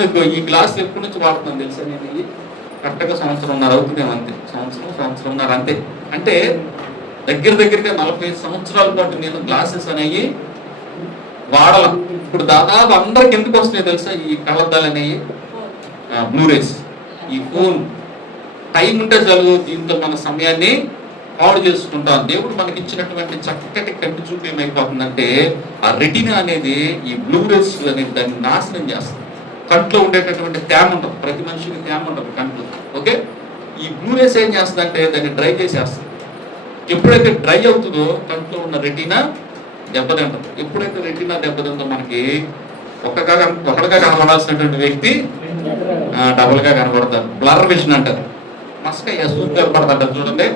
నేను ఈ గ్లాసులు ఎప్పటి నుంచి వాడుతున్నాను తెలుసా? నేను ఇది కరెక్ట్గా సంవత్సరంన్నర అవుతుందేమో, అంతే. సంవత్సరంన్నర అంతే. అంటే దగ్గరగా 45 సంవత్సరాల పాటు నేను గ్లాసెస్ అనేవి వాడాల. ఇప్పుడు దాదాపు అందరికి ఎందుకు వస్తున్నాయి తెలుసా ఈ కళ్ళద్దాలు అనేవి? బ్లూరేస్, ఈ ఫోన్. టైం ఉంటే చాలు దీంతో మన సమయాన్ని పాడు చేసుకుంటాం. దేవుడు మనకి ఇచ్చినటువంటి చక్కటి కంటి చూపు ఏమైపోతుందంటే ఆ రెటినా అనేది ఈ బ్లూరేస్ అనేది దాన్ని నాశనం చేస్తుంది. కంట్లో ఉండేటటువంటి తేమ ఉంటుంది, ప్రతి మనిషికి తేమ ఉంటుంది కంట్లో. ఓకే, ఈ బ్లూరేస్ ఏం చేస్తుందంటే దాన్ని డ్రై చేసేస్తుంది. ఎప్పుడైతే డ్రై అవుతుందో కంట్లో ఉన్న రెటినా దెబ్బతింటుంది. ఎప్పుడైతే రెటినా దెబ్బతిందో మనకి ఒకటిగా కనబడాల్సినటువంటి వ్యక్తి డబుల్గా కనబడతారు. బ్లర్ విజన్ అంటారు. మస్కయ్య సూట్ కనబడతారు. చూడండి,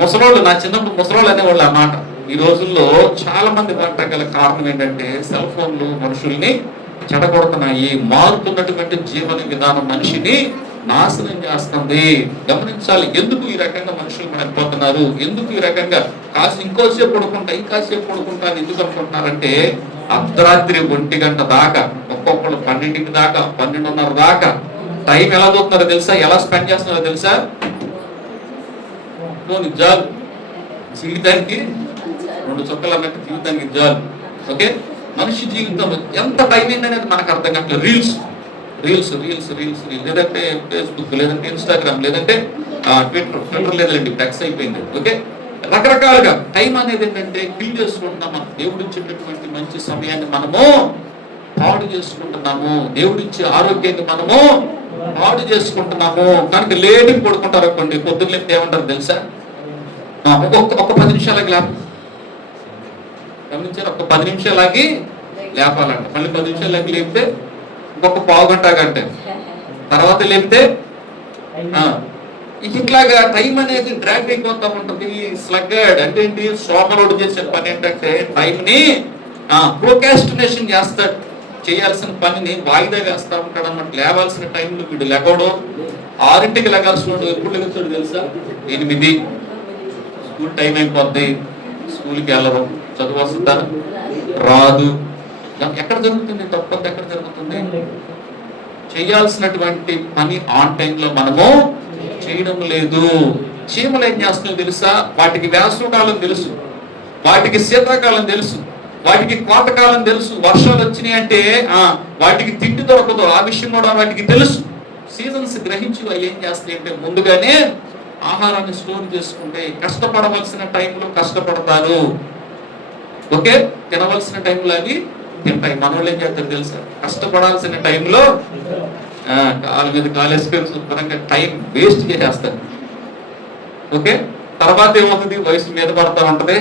ముసలోళ్ళు, నా చిన్నప్పుడు ముసలోళ్ళు అనేవాళ్ళు అన్నమాట. ఈ రోజుల్లో చాలా మంది గల కారణం ఏంటంటే సెల్ ఫోన్లు మనుషుల్ని చెడగొడుతున్నాయి. మారుతున్నటువంటి జీవన విధానం మనిషిని నాశనం చేస్తుంది. గమనించాలి. ఎందుకు ఈ రకంగా మనుషులు మారిపోతున్నారు? ఎందుకు ఈ రకంగా ఇంకోసేపు పడుకుంటా అని ఎందుకు అనుకుంటున్నారంటే అర్ధరాత్రి 1 గంట దాకా, ఒక్కొక్కరు 12 దాకా, 12:30 దాకా టైం ఎలా చూస్తున్నారో తెలుసా? ఎలా స్పెండ్ చేస్తున్నారో తెలుసా? జాబ్ జీవితానికి 2 చుక్కలు అన్నట్టు జీవితానికి జాబ్. ఓకే, మనిషి జీవితంలో ఎంత టైం అయిందనేది మనకు అర్థం కావట్లేదు. రీల్స్, లేదంటే ఫేస్బుక్, లేదంటే ఇన్స్టాగ్రామ్, లేదంటే ట్విట్టర్ లేదండి, టెక్స్ అయిపోయింది. ఓకే, రకరకాలుగా టైం అనేది ఏంటంటే కిల్ చేసుకుంటున్నాం. మనం దేవుడు ఇచ్చేటటువంటి మంచి సమయాన్ని మనము పాడు చేసుకుంటున్నాము. దేవుడిచ్చే ఆరోగ్యాన్ని మనము పాడు చేసుకుంటున్నాము. కనుక లేటుగా పడుకుంటారు అనుకోండి, పొద్దున్న లేకపోతే ఏమంటారు తెలుసా? ఒక 10 నిమిషాలకి గమనించారు, ఒక 10 నిమిషాలకి లేపాలంట. మళ్ళీ 10 నిమిషాలకి లేపితే ఇంకొక పావు గంట తర్వాత లేపితే ఇట్లాగా టైం అనేది డ్రాగ్ అయిపోతా ఉంటుంది. స్లగ్గర్డ్ అంటే ఏంటి? సోమరుడు చేసే పని ఏంటంటే టైంని ప్రోకాస్టినేషన్ చేస్తాడు. చేయాల్సిన పనిని వాయిదా వేస్తా ఉంటాడు అన్నమాట. లేవాల్సిన టైంలో వీడు లేవడు. 6ంటికి లేగాల్సిన వాడు ఎప్పుడు లెగుతాడు తెలుసా? 8. స్కూల్ టైం అయిపోద్ది, స్కూల్కి వెళ్ళరు, చదువు వస్తుందా? రాదు. ఎక్కడ జరుగుతుంది తప్పంతా? ఎక్కడ జరుగుతుంది? చేయాల్సినటువంటి పని ఆన్ టైంలో మనము చేయడం లేదు. చీమలు ఏం చేస్తున్నాయో తెలుసా? వాటికి వేసవకాలం తెలుసు, వాటికి శీతాకాలం తెలుసు, వాటికి కోతకాలం తెలుసు. వర్షాలు వచ్చినాయి అంటే వాటికి తిండి దొరకదు, ఆ విషయం కూడా వాటికి తెలుసు. సీజన్స్ గ్రహించి అవి ఏం చేస్తాయి అంటే ముందుగానే ఆహారాన్ని స్టోర్ చేసుకుంటే కష్టపడవలసిన టైంలో కష్టపడతారు. ఓకే, తినవలసిన టైంలో అవి తింటాయి. మన వాళ్ళు ఏం చేస్తారు తెలుసా? కష్టపడాల్సిన టైంలో కాళ్ళ మీద కాలేసుకొని శుభ్రంగా టైం వేస్ట్ చేసేస్తారు. ఓకే, తర్వాత ఏమవుతుంది? వయసు మీద పడతా ఉంటది,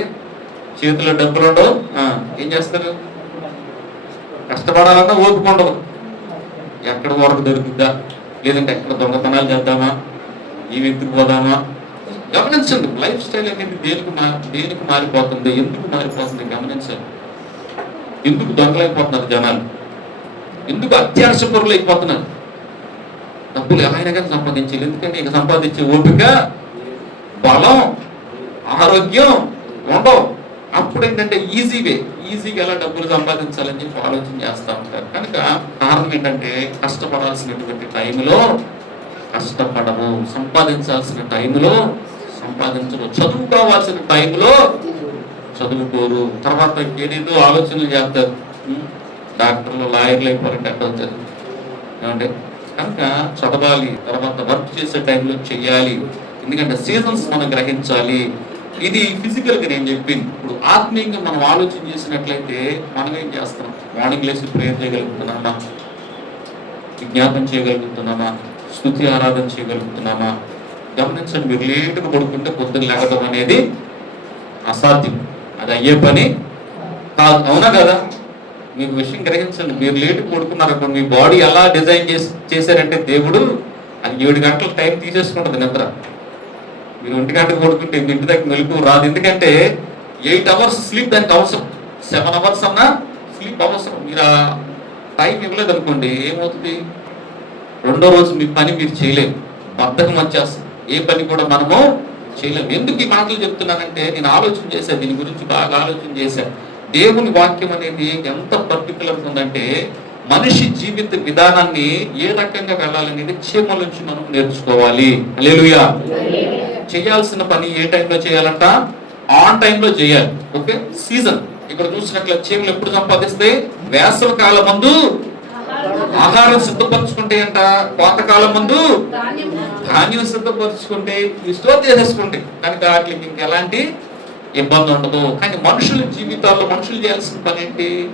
చేతిలో డబ్బులు ఉండవు. ఏం చేస్తారు? కష్టపడాలన్నా ఓపిక ఉండదు. ఎక్కడ వరకు దొరుకుద్దా, లేదంటే ఎక్కడ దొంగతనాలు చేద్దామా, ఈ వ్యక్తికి పోదామా? గమనించండి, లైఫ్ స్టైల్ అనేది దేనికి మారిపోతుంది, ఎందుకు మారిపోతుంది గమనించండి. ఎందుకు దొంగలైపోతున్నారు జనాలు? ఎందుకు అత్యాశ పరులు అయిపోతున్నారు? డబ్బులు ఎలా అయినా కానీ సంపాదించాలి. ఎందుకంటే ఇక సంపాదించే ఓపిక, బలం, ఆరోగ్యం ఉండవు. అప్పుడు ఏంటంటే ఈజీగా ఎలా డబ్బులు సంపాదించాలని చెప్పి ఆలోచన చేస్తూ ఉంటారు. కనుక కారణం ఏంటంటే కష్టపడాల్సినటువంటి టైంలో కష్టపడరు, సంపాదించాల్సిన టైంలో సంపాదించరు, చదువుకోవాల్సిన టైంలో చదువుకోరు. తర్వాత ఏదేదో ఆలోచనలు చేస్తారు. డాక్టర్లు, లాయర్లు అయిపోవాలంటే ఎక్కడ అవుతుంది ఏమంటే? కనుక చదవాలి, తర్వాత వర్క్ చేసే టైంలో చెయ్యాలి. ఎందుకంటే సీజన్స్ మనం గ్రహించాలి. ఇది ఫిజికల్గా నేను చెప్పింది. ఇప్పుడు ఆత్మీయంగా మనం ఆలోచన చేసినట్లయితే మనం ఏం చేస్తాం? మార్నింగ్ లేసి ప్రేయర్ చేయగలుగుతున్నామా? విజ్ఞాపన చేయగలుగుతున్నామా? స్తుతి ఆరాధన చేయగలుగుతున్నామా? గమనించండి, మీరు లేటుగా పడుకుంటే పొద్దున్న లేగడం అనేది అసాధ్యం. అది అయ్యే పని కాదు. అవునా కదా? మీకు విషయం గ్రహించండి. మీరు లేటు పడుకున్నారు, మీ బాడీ ఎలా డిజైన్ చేశారంటే దేవుడు అది 7 గంటల టైం తీసేసుకుంటుంది నిద్ర. మీరు 1 గంటకు పడుకుంటే ఇంటి దగ్గర మెలకు రాదు. ఎందుకంటే 8 అవర్స్ స్లీప్ దానికి అవసరం, 7 అవర్స్ అన్నా స్లీప్ అవసరం. మీరు ఆ టైం ఇవ్వలేదు అనుకోండి, ఏమవుతుంది? రెండో రోజు మీ పని మీరు చేయలేము, బద్ధకం వచ్చేస్తుంది. ఏ పని కూడా మనము చేయలేము. ఎందుకు ఈ మాటలు చెప్తున్నానంటే నేను ఆలోచన చేశాను, దీని గురించి బాగా ఆలోచన చేశాను. దేవుని వాక్యం అనేది ఎంత పర్టికులర్ ఉందంటే మనిషి జీవిత విధానాన్ని ఏ రకంగా వెళ్ళాలనేది చీమల నుంచి మనం నేర్చుకోవాలి. హల్లెలూయా. చేయాల్సిన పని ఏ టైంలో చేయాలంట? ఆన్ టైంలో చేయాలి. Okay, season. ఇక్కడ చూసినట్లయితే చీమలు ఎప్పుడు సంపాదిస్తాయి? వేసవి కాలం ముందు ఆహారం సిద్ధపరచుకుంటే అంట, కోతకాలం ముందు ధాన్యం సిద్ధపరచుకుంటే, స్టోర్ చేసేసుకుంటే కనుక వాటికి ఇంకెలాంటి ఇబ్బంది ఉండదు. కానీ మనుషుల జీవితాల్లో మనుషులు చేయాల్సిన పని ఏంటి?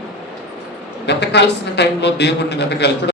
వెతకాల్సిన టైంలో దేవుడిని వెతకాలి.